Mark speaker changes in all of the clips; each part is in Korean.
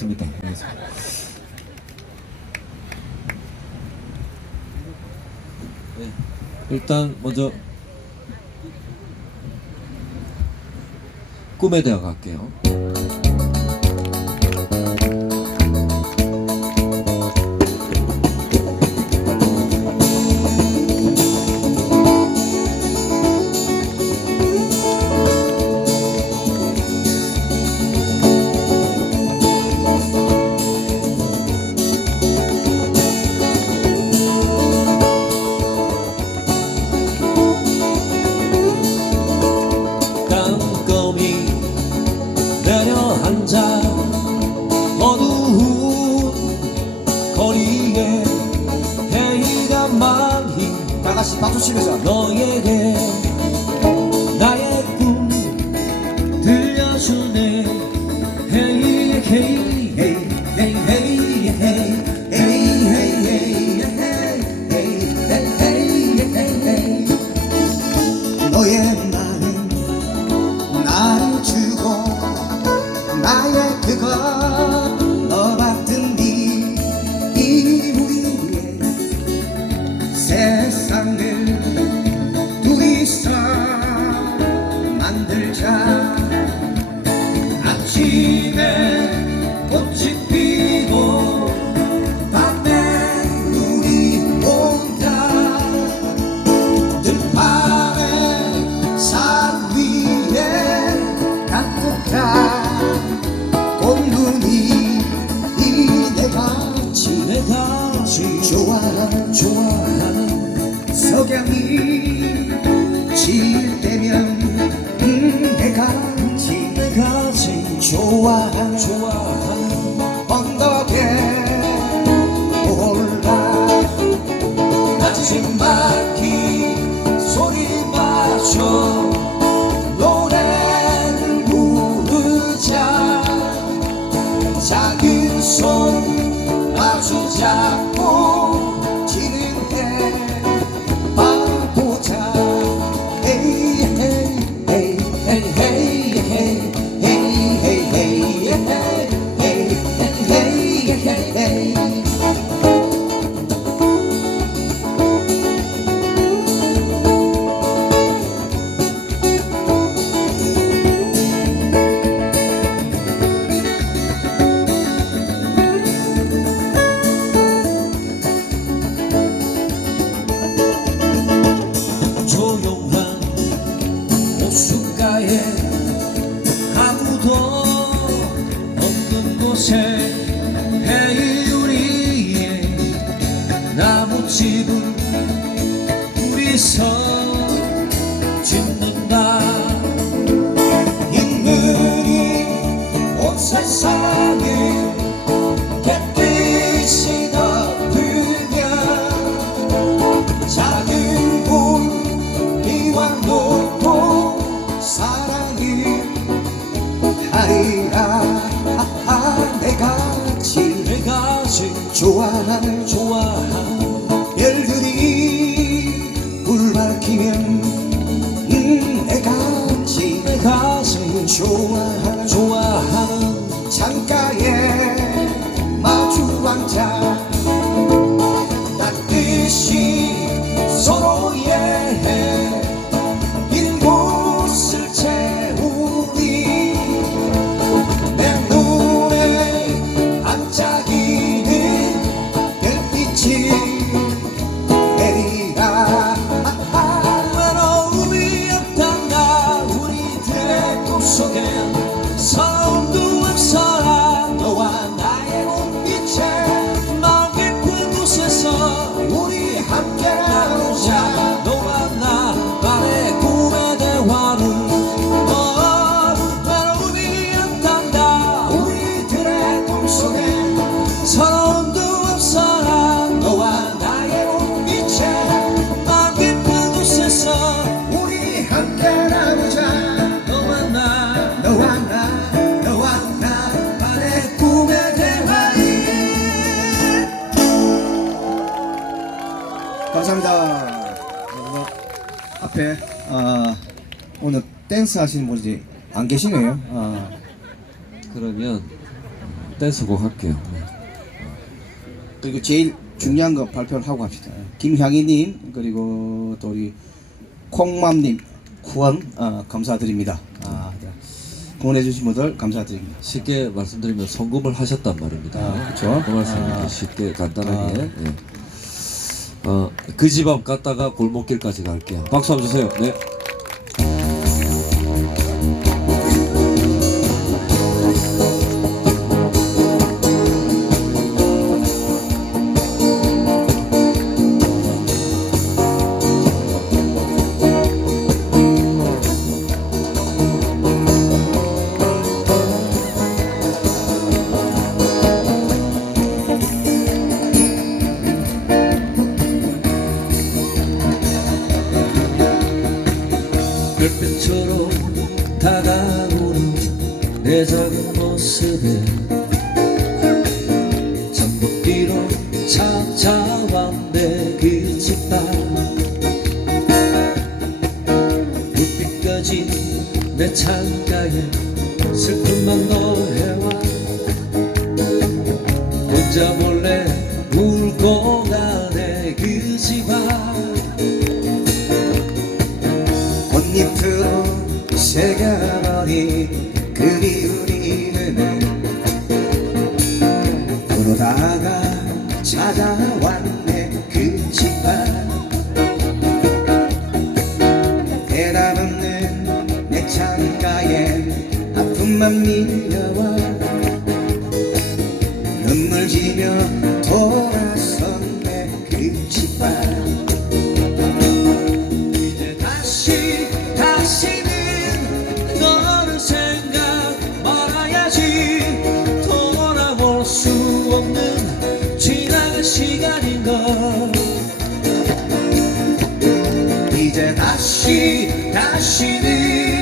Speaker 1: 있습니다. 그래서 네. 일단 먼저 꿈에 대해 갈게요.
Speaker 2: 사랑을 좋아하는 석양이 지일 때면 내가 지
Speaker 1: 내가 지
Speaker 2: 좋아한
Speaker 1: 좋아한
Speaker 2: 언덕에 올라
Speaker 1: 아침 바퀴 소리 맞춰 노래를 부르자 작은 손 마주 잡고 there.
Speaker 2: 좋아
Speaker 1: 좋아
Speaker 2: 댄스 하시는 분이 안 계시네요. 아.
Speaker 1: 그러면 댄스곡 할게요.
Speaker 3: 그리고 제일 중요한 거 발표를 하고 갑시다. 김향희님 그리고 또 우리 콩맘님 구원 어, 아, 감사드립니다. 아, 네. 응원해주신 분들 감사드립니다.
Speaker 1: 쉽게 말씀드리면 성금을 하셨단 말입니다.
Speaker 3: 아, 그렇죠.
Speaker 1: 그 말씀
Speaker 3: 아,
Speaker 1: 쉽게 간단하게. 아, 예. 어, 그 집 앞 갔다가 골목길까지 갈게요. 박수 한번 주세요. 네.
Speaker 4: 내 창가에 슬픔만 노해와. 혼자 몰래? 울고 가네 그 집안.
Speaker 2: 꽃잎으로 새겨 아픔만 밀려와 눈물 지며 돌아섰네. 그 집안
Speaker 4: 이제 다시 다시는 너를 생각 말아야지. 돌아올 수 없는 지나간 시간인걸.
Speaker 2: 이제 다시 다시는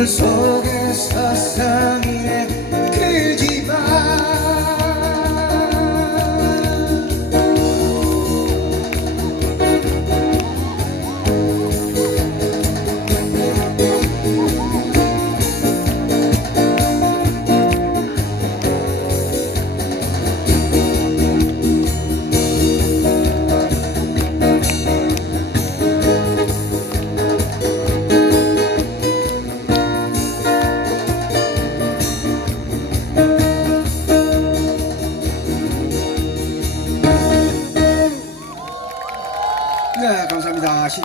Speaker 2: 눈물 속에 서성이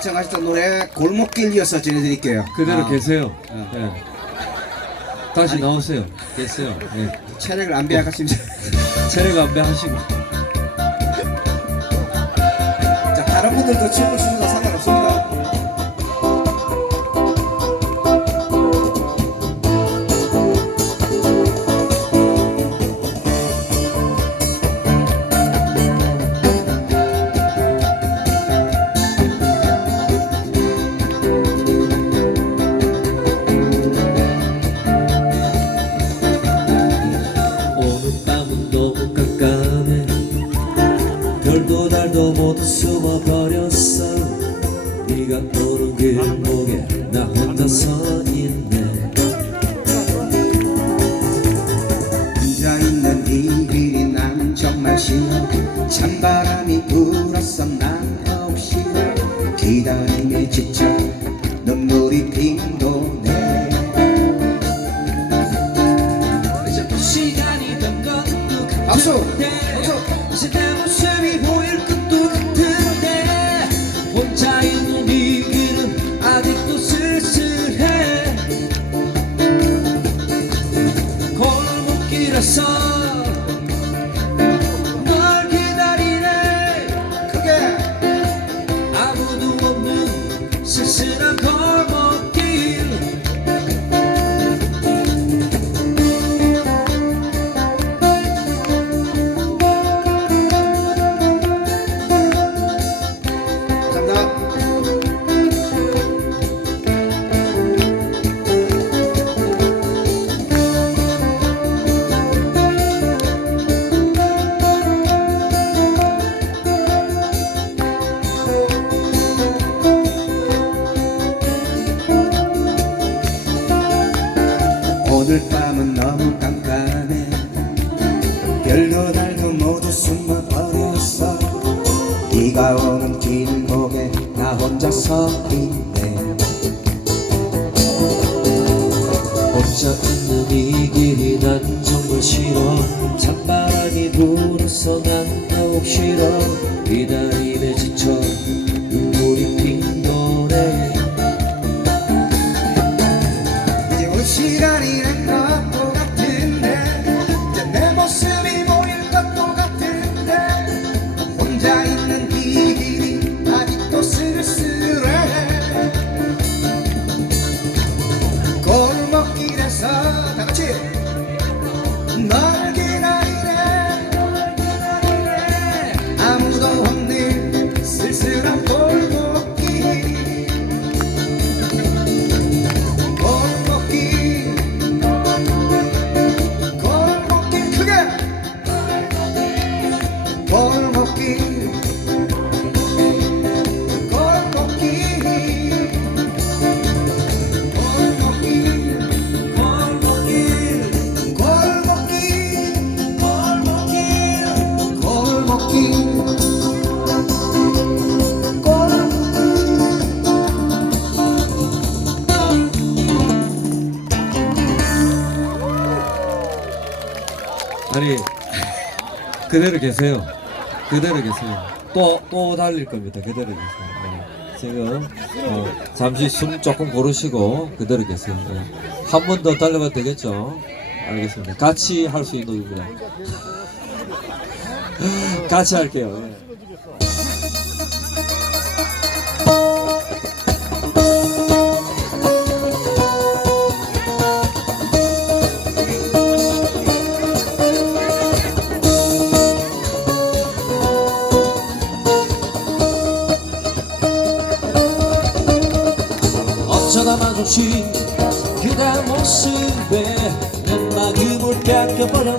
Speaker 2: 신청하셨던 노래 골목길 이어서 전해드릴게요.
Speaker 1: 그대로
Speaker 2: 아,
Speaker 1: 계세요.
Speaker 2: 어.
Speaker 1: 네.
Speaker 5: 다시 나오세요. 됐어요. 예.
Speaker 1: 체력을 안 배워갔습니다.
Speaker 5: 체력 안배하시고.
Speaker 1: 자, 다른 분들도 춤을 추셔도 상관없습니
Speaker 2: 네가 오는 길목에 나 혼자 서 있네.
Speaker 6: 혼자 있는 이 길이 난 정말 싫어. 찬바람이 불었어 난 없이 기다림에 지쳐 눈물이 빙 도네.
Speaker 1: 박수!
Speaker 2: 푹 쉬러 기다림에 지쳐
Speaker 5: 아니 그대로 계세요. 그대로 계세요. 또 또 달릴 겁니다. 그대로 계세요. 네. 지금 어, 잠시 숨 조금 고르시고 그대로 계세요. 네. 한번 더 달려봐도 되겠죠? 알겠습니다. 같이 할 수 있는 노래입니다. 같이 할게요. 네.
Speaker 2: por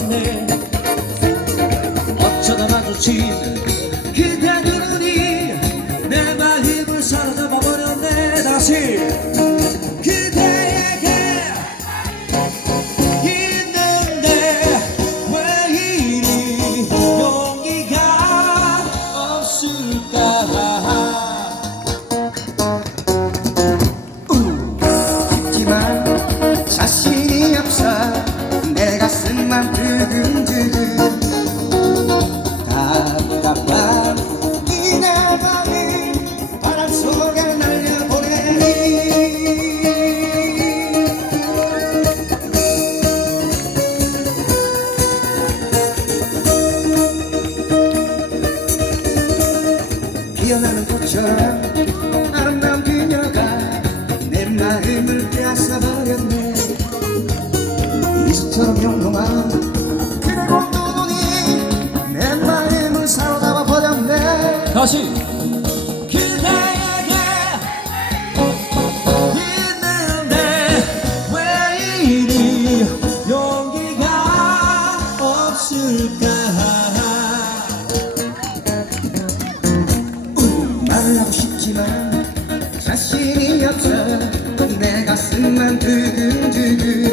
Speaker 2: 아름다운 그녀가 내 마음을 빼앗아버렸네. 이수처럼 영롱한 그대 공눈이 내 마음을 사로잡아 버렸네.
Speaker 1: 다시
Speaker 2: 내 가슴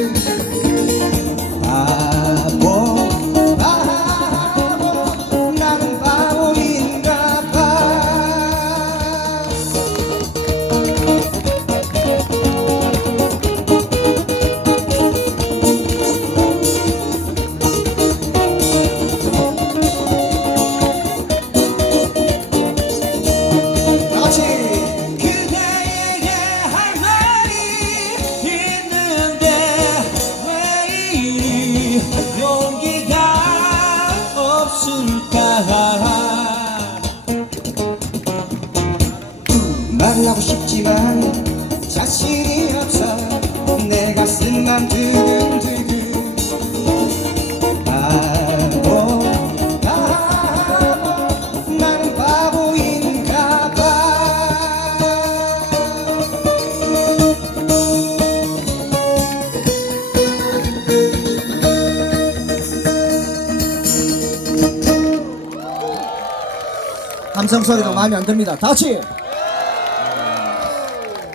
Speaker 2: 싶지만 자신이 없어 내 가슴만 두근두근 바보 바보 나는 바보인가 봐 함성 소리가 마음에 안 듭니다. 다 같이.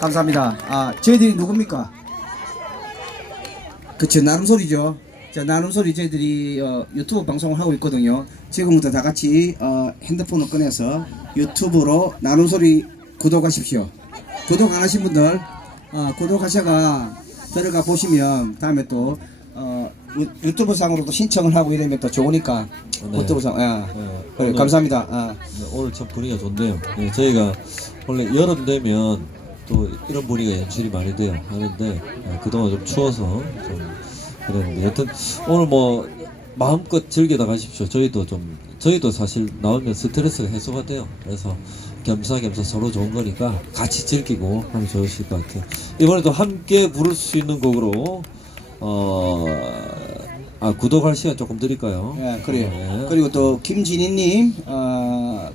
Speaker 2: 감사합니다. 아, 저희들이 누굽니까? 그쵸, 나눔 소리죠. 자, 나눔 소리 저희들이 어, 유튜브 방송을 하고 있거든요. 지금부터 다 같이 어, 핸드폰을 꺼내서 유튜브로 나눔 소리 구독하십시오. 구독 안 하신 분들 어, 구독하셔가 들어가 보시면 다음에 또 어, 유, 유튜브 상으로도 신청을 하고 이러면 또 좋으니까
Speaker 1: 네.
Speaker 2: 유튜브 상, 야,
Speaker 1: 네,
Speaker 2: 그래,
Speaker 1: 오늘-
Speaker 2: 감사합니다. 아.
Speaker 1: 네, 오늘 참 분위기가 좋네요. 네, 저희가 원래 여름 되면 또 이런 분위기가 연출이 많이 돼요. 하는데 네, 그동안 좀 추워서 좀 그랬는데 여튼 오늘 뭐 마음껏 즐겨 나가십시오. 저희도 좀 저희도 사실 나오면 스트레스가 해소가 돼요. 그래서 겸사겸사 서로 좋은 거니까 같이 즐기고 하면 좋으실 것 같아요. 이번에도 함께 부를 수 있는 곡으로 어. 아 구독할 시간 조금 드릴까요?
Speaker 7: 예, 그래요.
Speaker 1: 네.
Speaker 7: 그리고 또 김진희님 어,